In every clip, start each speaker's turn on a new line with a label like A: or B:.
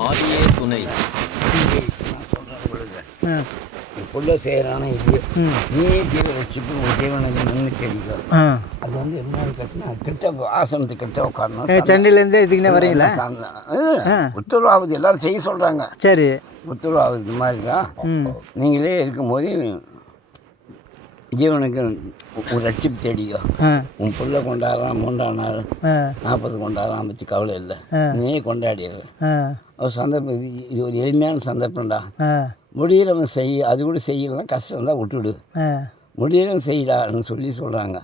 A: ஆதியே துணை.
B: சொல்கிறேன் புள்ள செய்கிறானே இல்லையோ. நீயே வச்சுட்டு ஒரு ஜீவனுக்கு நின்று தெரியும் அது வந்து என்ன கட்டினா கிட்ட ஆசனத்துக்கு கிட்ட உட்காரணும்
C: சென்னையிலேருந்து இதுக்குன்னே வரீங்களா?
B: உத்தரவாகுது எல்லாரும் செய்ய சொல்கிறாங்க
C: சரி.
B: உத்தரவாகுது இது மாதிரி தான். நீங்களே இருக்கும்போது ஜீவனுக்கு ஒரு ரட்சிப்பு
C: ஆ.
B: உன் புள்ள கொண்டாடுறான் மூன்றாம்
C: ஆ.
B: நாற்பது கொண்டாடுறான் பற்றி கவலை இல்லை. நீயே கொண்டாடிடுற ஒரு சந்தர்ப்பம் இது ஒரு எளிமையான சந்தர்ப்பம்டா. முடியிறவன் செய் அது கூட செய்யலாம் கஷ்டம் தான் விட்டுடு.
C: ஆ.
B: முடியிறவன் செய்யலான்னு சொல்லி சொல்கிறாங்க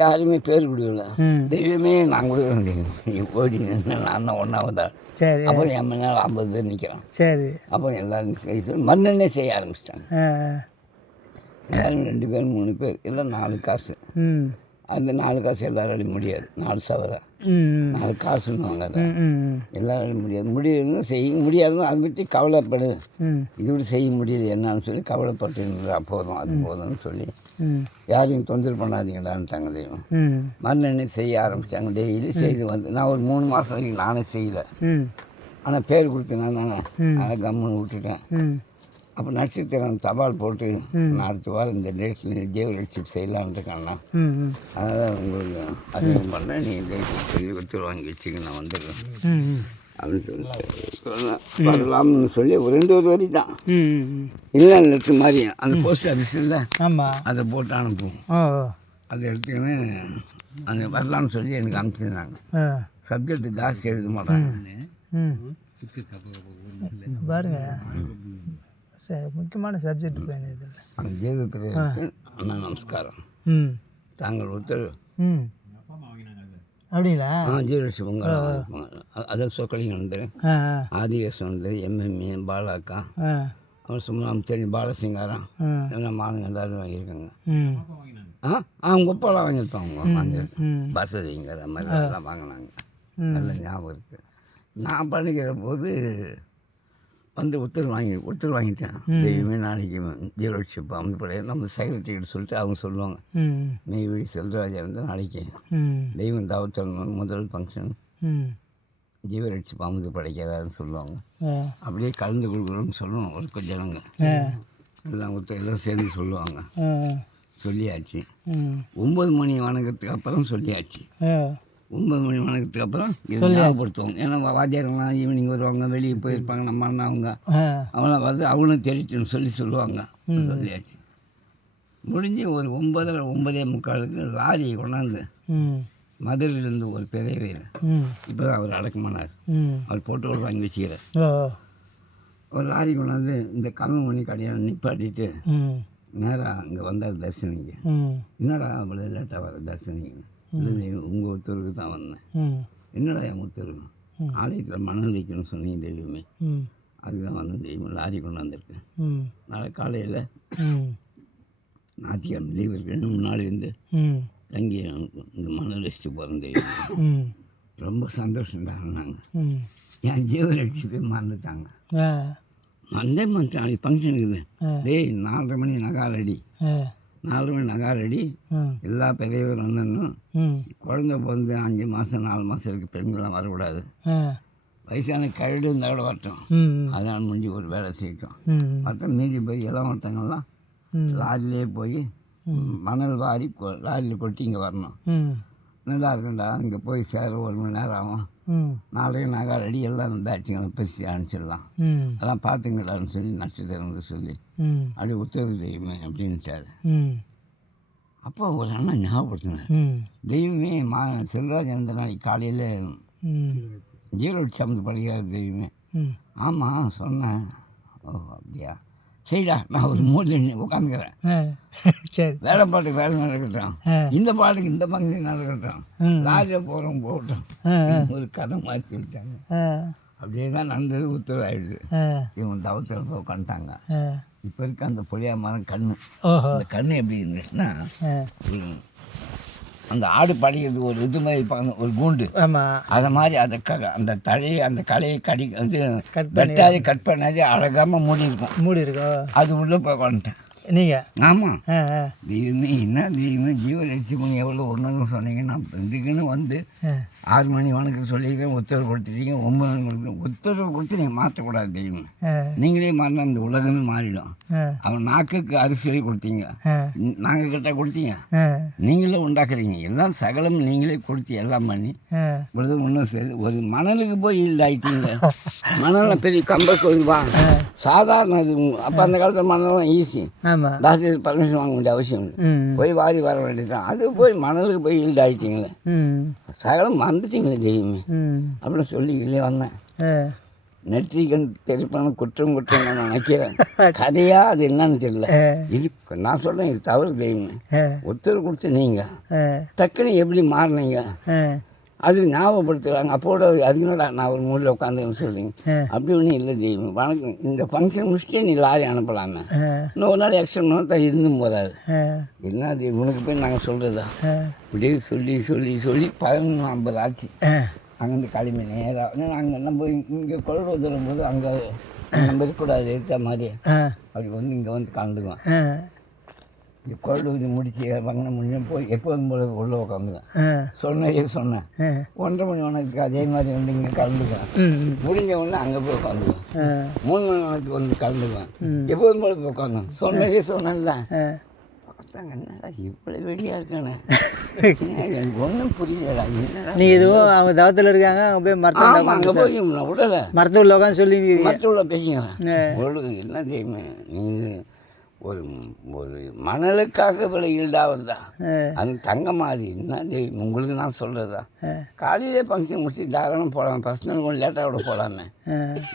B: யாருமே பேர் கொடுக்கல. தெய்வமே நான் கொடுக்குறேன் நீ ஓடி நான் தான் ஒன்றாவதா
C: சரி.
B: அப்புறம் என் முன்னால் ஐம்பது பேர் நிற்கிறான்
C: சரி.
B: அப்புறம் எல்லாரும் செய்ய சொல்லி மண்ணெண்ணே செய்ய ஆரம்பிச்சிட்டாங்க. எல்லாரும் ரெண்டு பேர் மூணு பேர் எல்லாம் நாலு காசு. அந்த நாலு காசு எல்லாராலையும் முடியாது. நாலு சவர. நாலு காசுன்னுவாங்க அதை எல்லாராலையும் முடியாது. முடியலன்னு செய்ய முடியாதுன்னு அதை பற்றி கவலைப்படு. இது கூட செய்ய முடியல என்னன்னு சொல்லி கவலைப்பட்டு இருந்தா போதும் அது போதும்னு சொல்லி. யாரையும் தொந்தரவு பண்ணாதீங்கடான்ட்டாங்க தெய்வம். மண்ணெண்ணெய் செய்ய ஆரம்பித்தாங்க டெய்லி செய்து வந்து நான் ஒரு மூணு மாதம் வரைக்கும் நானே செய்யலை. ஆனால் பேர் கொடுத்து நான் தானே அதை கம்முன்னு விட்டுட்டேன். அப்போ நட்சத்திரம் தபால் போட்டு நான் அடுத்த வாரம் இந்த டேட்டில் ஜீவ லட்சியம் செய்யலான்ட்டு இருக்கேன்னா
C: ம் ம்.
B: அதனால் உங்களுக்கு அறிமுகம் பண்ணேன். நீ டேட்டு சொல்லி ஒருத்தர் வாங்கி வச்சுக்க நான் வந்துடுறேன். அப்படின்னு சொல்லி. வரலாம்னு சொல்லி ஒரு ரெண்டு ஒரு வரி தான். இல்லை லெட்ரு மாதிரி. அந்த போஸ்ட் ஆஃபீஸ் இல்லை.
C: ஆமாம்
B: அதை போட்டு அனுப்புவோம். அதை எடுத்துக்கின்னு அங்கே வரலாம்னு சொல்லி எனக்கு அனுப்பிச்சிருந்தாங்க. சப்ஜெக்ட் ஜாஸ்தி எழுத மாட்டாங்க
C: பாருங்க. ச- முக்கியமான சப்ஜெக்ட் பயன் இது இல்லை.
B: அந்த ஜீவ பிரியருக்கு அண்ணா நமஸ்காரம்.
C: ம்.
B: தாங்கள் ஒருத்தர்.
C: ம். அப்படிங்களா?
B: ஆ ஜீவலட்சுமி பொங்கல். அதான் சொக்கலிங்கம் வந்து
C: ஆ
B: ஆதிவாசம் வந்து எம்எம்ஏ பாலாக்கா. அப்புறம் சும்மா தெரியும் பாலசிங்காரம். எல்லாம் எல்லாரும் வாங்கியிருக்காங்க. ஆ அவங்க ஒப்பாலாம் வாங்கியிருப்பாங்க வாங்கி பசதிங்கிற மாதிரி எல்லாம் வாங்கினாங்க. நல்ல ஞாபகம் இருக்குது நான் பண்ணிக்கிற போது வந்து உத்தரவு வாங்கி உத்தரவு வாங்கிட்டேன். தெய்வமே நாளைக்கு ஜீவலட்சுமி வந்து பழைய நம்ம செக்ரட்டரிகிட்ட சொல்லிட்டு அவங்க சொல்லுவாங்க. நெய்வேலி செல்வராஜா வந்து நாளைக்கு தெய்வம் தாவத்தல் முதல் ஃபங்க்ஷன் ஜீவரட்சி பாம்புக்கு படைக்கிறாருன்னு சொல்லுவாங்க. அப்படியே கலந்து கொடுக்குறோன்னு சொல்லுவோம் ஒரு கொஞ்சம் ஜனங்க எல்லாம் ஒருத்தர் எல்லாம் சேர்ந்து சொல்லுவாங்க. சொல்லியாச்சு. ஒம்பது மணி வணக்கத்துக்கு அப்புறம் சொல்லியாச்சு. ஒன்பது மணி வணக்கத்துக்கு அப்புறம் இதை ஞாபகப்படுத்துவாங்க ஏன்னா வாத்தியாரெல்லாம் ஈவினிங் வருவாங்க வெளியே போயிருப்பாங்க நம்ம அண்ணா அவங்க
C: ஆ.
B: அவங்கள வந்து அவனும் தெரிட்டுன்னு சொல்லி சொல்லுவாங்க. சொல்லியாச்சு. முடிஞ்சு ஒரு ஒன்பதரை ஒன்பதே முக்காலுக்கு லாரியை கொண்டாந்து மதுரையிலேருந்து ஒரு பெரியவர்
C: ம்.
B: இப்போ தான் அவர் அடக்கமானார் அவர் போட்டு ஒரு வாங்கி வச்சுக்கிறார். ஒரு லாரி கொண்டாந்து இந்த கம்மமணி கடையை நிப்பாட்டிட்டு நேராக அங்கே வந்தார் தர்ஷனிக்கு
C: ம்.
B: என்னடா அவ்வளோ லேட்டாக வர தர்ஷனிக்கு இல்லை உங்கள் ஒருத்தருக்கு தான் வந்தேன். என்னடா என் ஒருத்தருக்கு ஆலயத்தில் மணல் வைக்கணும்னு சொன்னீங்க தெய்வமே. அதுதான் வந்து தெய்வம் லாரி கொண்டாந்துருக்கேன்
C: ம்.
B: நாளை காலையில்
C: ம்.
B: ஞாயிற்றுக்கிழமை லீவ் இருக்குன்னு முன்னாடி வந்து தங்கி இந்த மணல் வச்சுட்டு போகிறேன் தெய்வம். ரொம்ப சந்தோஷம்டாங்க
C: ம்.
B: என் ஜீவரட்சி போய் மறந்துட்டாங்க. மந்தே மந்த் நாளைக்கு ஃபங்க்ஷன் இருக்குது
C: ஆ.
B: டேய் நாலரை மணி நகாரடி
C: ஆ
B: நாலரை மணி நகாரடி எல்லா பெரியவரும் வந்துடணும்
C: ம்
B: குழந்தை பிறந்து அஞ்சு மாதம் நாலு மாதம் இருக்குது பெண்கள்லாம் வரக்கூடாது. வயசான கழுடு இருந்தால் கூட வரட்டும்.
C: ம்
B: அதான் முடிஞ்சு ஒரு வேலை செய்யட்டும்.
C: ம்
B: வரட்டும் மீதி போய் இளம் ஒருத்தங்கள்லாம் லாரிலே போய் மணல் வாரி லாரியில் கொட்டி இங்கே வரணும். நல்லா இருக்கும்டா இங்கே போய் சேர ஒரு மணி நேரம் ஆகும்.
C: ம்.
B: நாளைக்கு நகாரடி எல்லாம் பேட்சுங்களை பேசி அனுப்பிச்சிடலாம். அதெல்லாம் பார்த்துங்களான்னு சொல்லி நட்சத்திரம் சொல்லி அப்படியே உத்தரவு தெய்வமே அப்படின்ட்டாரு.
C: ம்.
B: அப்போ ஒரு அண்ணன் ஞாபகப்படுத்தினார். தெய்வமே மா செல்வராஜ் அந்த நாளைக்கு காலையில் ஜீரோ சமந்து படிக்கிறார் தெய்வமே. ஆமாம் சொன்னேன். ஓ அப்படியா? சரிடா நான் ஒரு மூலையில் உட்காந்துக்கிறேன்
C: சரி.
B: வேலை பாட்டுக்கு வேலை நடக்கட்டும். இந்த பாட்டுக்கு இந்த பங்கு நடக்கட்டும். ராஜா போகிறோம் போகட்டும் ஒரு கதை மாற்றி விட்டாங்க. அப்படியே தான் நடந்தது உத்தரவாயிடுது. இவங்க தவத்தில் உட்காந்துட்டாங்க இப்போ இருக்க அந்த புளியா மரம் கண்ணு. அந்த கண்ணு எப்படி இருந்துச்சுன்னா அந்த ஆடு படிக்கிறது ஒரு இது மாதிரி ஒரு கூண்டு.
C: ஆமாம்
B: அதை மாதிரி அதை க அந்த தழையை அந்த களையை கடி வந்து
C: கட்
B: வெட்டாது கட் பண்ணாது அழகாமல் மூடி இருக்கும்.
C: மூடி இருக்கோ?
B: அது உள்ளே போய் உட்காந்துட்டேன்
C: நீங்கள்
B: ஆமாம் தெய்வமே என்ன தெய்வமே ஜீவ லட்சுமி எவ்வளோ ஒன்றுன்னு சொன்னீங்க நான் இதுக்குன்னு வந்து ஆறு மணி வணக்கம் சொல்லிக்கிறேன் உத்தரவு கொடுத்துட்டீங்க ஒம்பது மணி கொடுத்து உத்தரவு கொடுத்து நீங்கள் மாற்றக்கூடாது தெய்வம். நீங்களே மாறினா இந்த உலகமே மாறிடும். அவன் நாக்குக்கு அரிசி கொடுத்தீங்க. நாங்கள் கிட்ட கொடுத்தீங்க. நீங்களே உண்டாக்குறீங்க. எல்லாம் சகலம் நீங்களே கொடுத்து எல்லாம் பண்ணி இவ்வளவு ஒன்றும் சரி ஒரு மணலுக்கு போய் ஆயிட்டீங்க. மணலில் பெரிய கம்பர் கோயில் வா. சாதாரண இது அப்போ அந்த காலத்தில் மணலாம் ஈஸி
C: ஆமாம்
B: தாசி பர்மிஷன் வாங்க வேண்டிய அவசியம் இல்லை. போய் வாரி வர வேண்டியதுதான். அது போய் மணலுக்கு போய்
C: ம்.
B: சகலம் வந்துட்டீங்களே தெய்வமே அப்படின்னு சொல்லிக்கிட்டே வந்தேன். நெற்றிகன் தெரிப்பணும் குற்றம் குற்றம் நான் நினைக்கிறேன் கதையா அது என்னன்னு தெரியல. இது நான் சொல்கிறேன் இது தவறு தெய்வமே
C: ஆ.
B: உத்தரவு கொடுத்து நீங்கள் டக்குன்னு எப்படி மாறினீங்க? அது ஞாபகப்படுத்துகிறாங்க. அப்போட அதுக்குனடா நான் ஒரு மூலையில் உட்காந்துன்னு சொல்லுங்க. அப்படி ஒன்றும் இல்லை தெய்வம். வணக்கம். இந்த ஃபங்க்ஷன் முடிச்சுட்டு நீ லாரி அனுப்பலாமே.
C: ஆ.
B: இன்னும் ஒரு நாள் எக்ஸ்ட்ரா நேரத்தை இருந்தும் போதாது என்ன அது உனக்கு போய் நாங்கள் சொல்கிறதா இப்படியே சொல்லி சொல்லி சொல்லி பதினொன்று ஐம்பது ஆச்சு. அங்கேருந்து கிளம்பி நேராக நாங்கள் நம்ம இங்கே கொள்வது வரும்போது அங்கே நம்ம இருக்கக்கூடாது எடுத்த மாதிரி. அப்படி வந்து இங்கே வந்து கலந்துக்குவோம் கொள்வது முடிச்சு வங்கின முடிஞ்சு போய் எப்போதும் போல உள்ளே உட்காந்துக்குவேன்
C: ஆ.
B: சொன்னதே சொன்னேன். ஒன்றரை மணி வனத்துக்கு அதே மாதிரி வந்து இங்கே கலந்துக்குவேன். முடிஞ்ச உடனே அங்கே போய் உட்காந்துக்குவேன் மூணு மணி வனத்துக்கு வந்து கலந்துக்குவேன். எப்போதும் போல போய் உட்காந்தேன் சொன்னதே சொன்னேன்ல. பார்த்தாங்க என்னடா இவ்வளோ வெளியாக இருக்கானே. எனக்கு ஒன்றும் புரியலடா என்னடா
C: நீ எதுவும் அவங்க தவத்தில் இருக்காங்க அவங்க போய் மரத்தில்
B: ஆமாம் அங்கே போய் விடலை.
C: மரத்து உள்ள உட்காந்து சொல்லிக்கிறீங்க
B: மற்றவங்கள பேசிக்கிறேன். ஒழுங்கு என்ன தெரியுமே நீங்கள் ஒரு ஒரு மணலுக்காக விலை ஈல்டாவதுதான் அது தங்க மாதிரி என்ன உங்களுக்கு நான் சொல்கிறதா காலையிலே ஃபங்க்ஷன் முடிச்சு தாராளம் போகலாம் நாள் கொஞ்சம் லேட்டாக கூட போகலாமே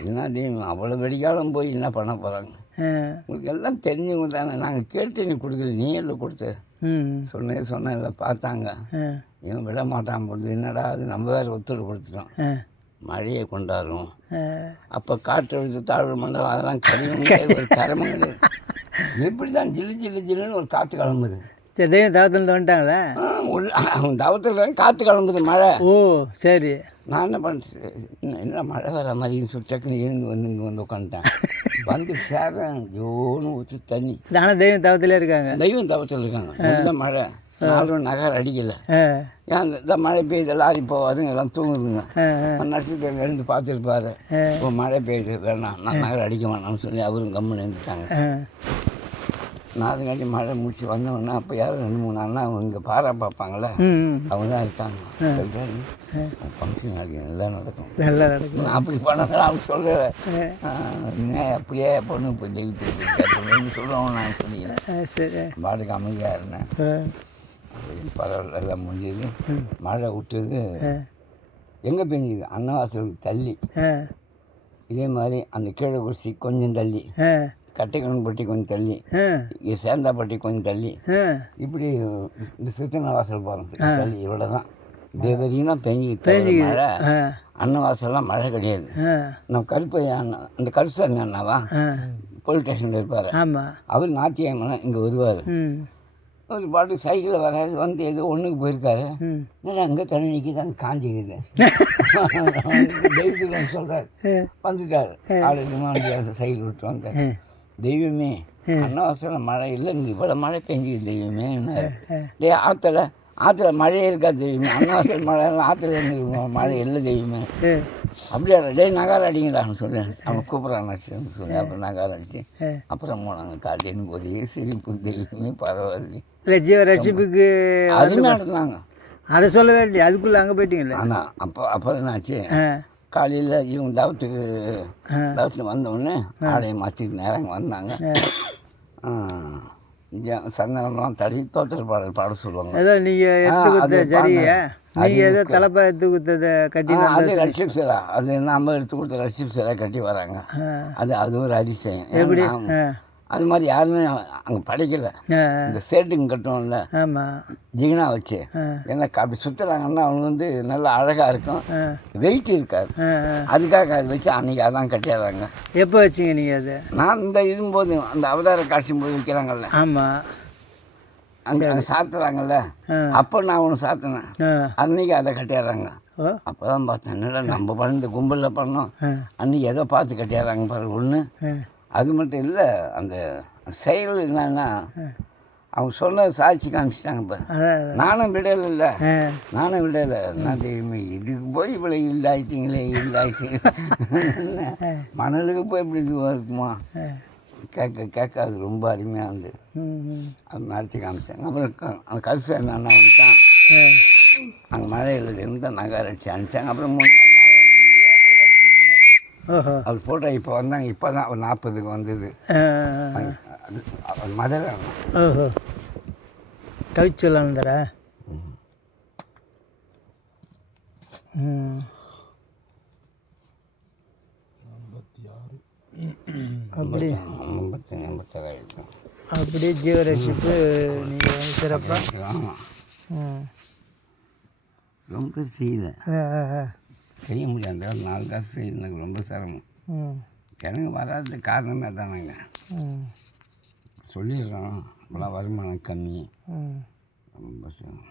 B: என்ன தெய்வம் அவ்வளோ வெடிக்காலம் போய் என்ன பண்ண போகிறாங்க உங்களுக்கு எல்லாம் தெரிஞ்சவங்க தானே. நாங்கள் கேட்டு நீ கொடுக்கல நீ எல்லாம் கொடுத்து. சொன்னே சொன்னதில்ல பார்த்தாங்க. இவன் விட மாட்டான் போது என்னடா அது? நம்ம வேறு ஒத்துழைப்பு கொடுத்துட்டோம். மழையை கொண்டாடுறோம்.
C: ஆ.
B: அப்போ காற்றழுத்த தாழ்வு மண்டலம் அதெல்லாம் கிடையாது, ஒரு கரமும் எப்படி தான் ஜில்லு ஜில்லு ஜில்லுன்னு ஒரு காற்று கிளம்புது.
C: சரி தெய்வம் தவத்துலேருந்து வந்துட்டாங்களா
B: அவன் தவத்தில் காற்று கிளம்புது மழை.
C: ஓ சரி.
B: நான் என்ன பண்ணுறேன் என்ன மழை வர மாதிரின்னு சொல்லி டக்குன்னு எழுந்து வந்து இங்கே வந்து உட்காந்துட்டேன் வந்து சேர்றேன் ஜோன்னு ஊற்றி தண்ணி.
C: ஆனால் தெய்வம் தவத்திலே இருக்காங்க.
B: தெய்வம் தவத்தில் இருக்காங்க. மழை. நாலும் நகர் அடிக்கலை. ஏன் இந்த- மழை பெய்யுது லாரி போகாதுங்க எல்லாம் தூங்குதுங்க. நட்சத்திரம் எழுந்து பார்த்துருப்பாரு இப்போ மழை பெய்யுது வேணாம் நான் நகர் அடிக்க வேணாம்னு சொல்லி அவரும் கம்முன்னு எழுந்துட்டாங்க. அதுங்காட்டி மழை முடிச்சு வந்தவொடனே அப்போ யாரும் ரெண்டு மூணு அண்ணா அவங்க இங்கே பாரா பார்ப்பாங்களே அவங்க தான் இருக்காங்க. ஃபங்க்ஷன் நாளைக்கு நல்லா நடக்கும்.
C: நல்லா நடக்கும்.
B: நான் அப்படி பண்ணதான் அவங்க என்ன அப்படியே பொண்ணு இப்போ தெய்வத்துக்கு சொல்லுவாங்க நான் சொல்லிக்கிறேன்
C: சரி.
B: பாட்டுக்கு அமைதியாக இருந்தேன் பரவாயில்ல எல்லாம் முடிஞ்சது. மழை விட்டது. எங்கே பெஞ்சுது? அன்னவாசலுக்கு தள்ளி. இதே மாதிரி அந்த கீழே குறிச்சி கொஞ்சம் தள்ளி. கட்டைக்கணப்பட்டி கொஞ்சம் தள்ளி சேந்தாப்பட்டி கொஞ்சம் தள்ளி இப்படி இந்த சித்தன வாசல் போகிறோம் தள்ளி இவ்வளோ தான் வரைக்கும் தான் பெஞ்சிக்கிட்டு மழை அன்னவாசல்லாம் மழை கிடையாது. நம்ம கருப்பு அண்ணா அந்த கருசாமி அண்ணாவா போலீஸ் ஸ்டேஷனில் இருப்பார். அவர் ஞாயிற்றுக்கிழமை இங்கே வருவார். ஒரு பாட்டு சைக்கிளில் வராது வந்து ஏதோ ஒன்றுக்கு போயிருக்காரு. என்னடா அங்கே தண்ணி நிற்கிது அங்கே காஞ்சிக்குது தெய்வத்துக்கு சொல்கிறார் வந்துட்டார். ஆளு விமானம் சைக்கிள் விட்டு வந்தார்.
C: ம்
B: தெய்வமே அன்னவாசலில் மழை இல்லை இங்கே இவ்வளோ மழை பெஞ்சுது தெய்வமே டேய் ஆற்றுல ஆற்றுல மழையே இருக்கா தெய்வமே அன்னவாசல் மழை ஆற்றுல மழை இல்லை தெய்வமே. அப்படியா டேய் நகாரம் அடிங்களான்னு சொன்னேன் அவன் கூப்பிட்றான்னு சொல்லி அப்புறம் நகாரம் அடிச்சு. அப்புறம் போனாங்க காட்டு எனக்கு ஒரே சிரிப்பு தெய்வமே பரவாயில்ல.
C: இல்லை ஜீவ ரட்சிப்புக்கு
B: அதுவுமே நடந்தாங்க
C: அதை சொல்லவே இல்லையா அதுக்குள்ளே அங்கே போயிட்டீங்களே?
B: ஆனால் அப்போ அப்போ என்னாச்சு? காலையில் இவங்க தவத்துக்கு. தவத்தில் வந்தவுடனே ஆடையை மாற்றிட்டு நேரம் வந்தாங்க. சந்தனம்லாம் தடவி தோத்தல் பாடல் பாட சொல்லுவாங்க.
C: ஏதோ நீங்கள் எடுத்து கொடுத்த சரியா. நீங்கள் ஏதோ தலைப்பா எடுத்து கொடுத்ததை
B: ஆ,
C: கட்டினா
B: அது ரட்சிப் சிலா. அது நம்ம எடுத்து கொடுத்த ரட்சிப் சிலா கட்டி வராங்க. அது அது ஒரு அதிசயம்.
C: எப்படி?
B: அது மாதிரி யாருமே அங்கே படைக்கல. இந்த சேட்டுங்க கட்டுவோம்ல.
C: ஆமாம்
B: ஜிகினா வச்சு. ஏன்னா அப்படி சுற்றுறாங்கன்னா அவங்க வந்து நல்லா அழகாக இருக்கும். வெயிட் இருக்காது. அதுக்காக அதை வச்சு அன்றைக்கி அதான் கட்டிடுறாங்க
C: எப்போ வச்சிங்க நீங்கள் அது?
B: நான் இந்த இதும்போது அந்த அவதார காட்சி போது வைக்கிறாங்கல்ல.
C: ஆமாம்
B: அங்கே அங்கே சாத்துறாங்கல்ல. அப்போ நான் ஒன்று சாத்தினேன். அன்னைக்கு அதை கட்டிடுறாங்க
C: ஓ.
B: அப்போ தான் பார்த்தேன் என்னடா நம்ம பண்ண கும்பலில் பண்ணோம்.
C: ஆ.
B: அன்னைக்கு ஏதோ பார்த்து கட்டிடுறாங்க பாரு ஒன்று அது மட்டும் இல்லை அந்த செயல் என்னன்னா அவங்க சொன்னதை சாட்சி காமிச்சிட்டாங்க இப்போ. நானும் விடலைல்ல
C: ஆ.
B: நானும் விடலை. நான் தெய்வமே இதுக்கு போய் இவ்வளோ இல்லாயிட்டீங்களே இல்லாயிட்டீங்களே மணலுக்கு போய் இப்படி இதுவாக இருக்குமா. கேட்க கேட்க அது ரொம்ப அருமையாக இருந்து. அது நடத்தி காமிச்சாங்க. அப்புறம் அந்த கருசு என்ன வந்துட்டான்.
C: ஆ.
B: அங்கே மலையில் இருந்து நகை அடிச்சு அனுப்பிச்சாங்க. அப்புறம் மூணு நாள் நாலு நாள் இருந்து அவர் அடிச்சுட்டு போனார்
C: ஓஹோ
B: அவர் ஃபோட்டோ இப்போ வந்தாங்க இப்போ தான் ஒரு நாற்பதுக்கு வந்தது. மதுரை
C: ஓஹோ கவிச்சொல்லாந்தரா ம். அப்படி அப்படியே. ஜீவரட்சிப்பு நீங்கள் சிறப்பாக
B: ரொம்ப செய்யல செய்ய முடியாது. நாலு காசு எனக்கு ரொம்ப சிரமம். எனக்கு வராததுக்கு காரணமே தானேங்க சொல்லிடுறோம் இப்போலாம் வருமானம் கம்மி. ரொம்ப சிரமம்.